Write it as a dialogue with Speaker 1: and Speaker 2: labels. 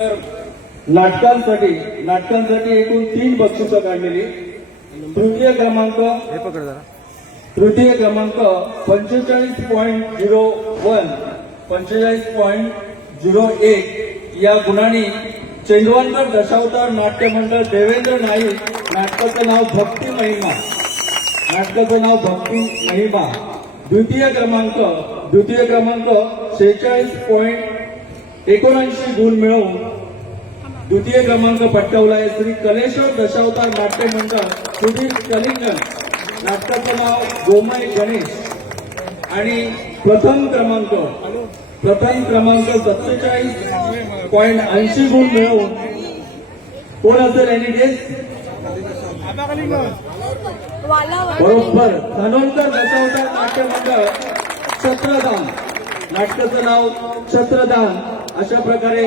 Speaker 1: नाटकांसाठी नाटकांसाठी एकूण तीन बक्षिसं काढलेली. तृतीय क्रमांक
Speaker 2: हे
Speaker 1: तृतीय क्रमांक पंचेचाळीस पॉईंट झिरो वन पंचेचाळीस पॉईंट झिरो एक या गुणांनी चैंदवानकर दशावतार नाट्य मंडळ देवेंद्र नाईक नाटकाचं नाव भक्ती महिमा नाटकाचं नाव भक्ती महिमा. द्वितीय क्रमांक द्वितीय क्रमांक शेहेचाळीस पॉईंट एकोणऐंशी गुण मिळवून द्वितीय क्रमांक पटकावलाय श्री कलेश्वर दशावतार नाट्य मंडळ सुधीर कलिंगन. नाटकाचं नाव गोमय गणेश. आणि प्रथम क्रमांक प्रथम क्रमांक सत्तेचाळीस पॉईंट ऐंशी गुण मिळवून कोण असेल एनी गेस बरोबर. धनोंतर दशावतार नाट्य मंडळ छत्रदान. नाटकाचं नाव छत्रदान. अशा प्रकारे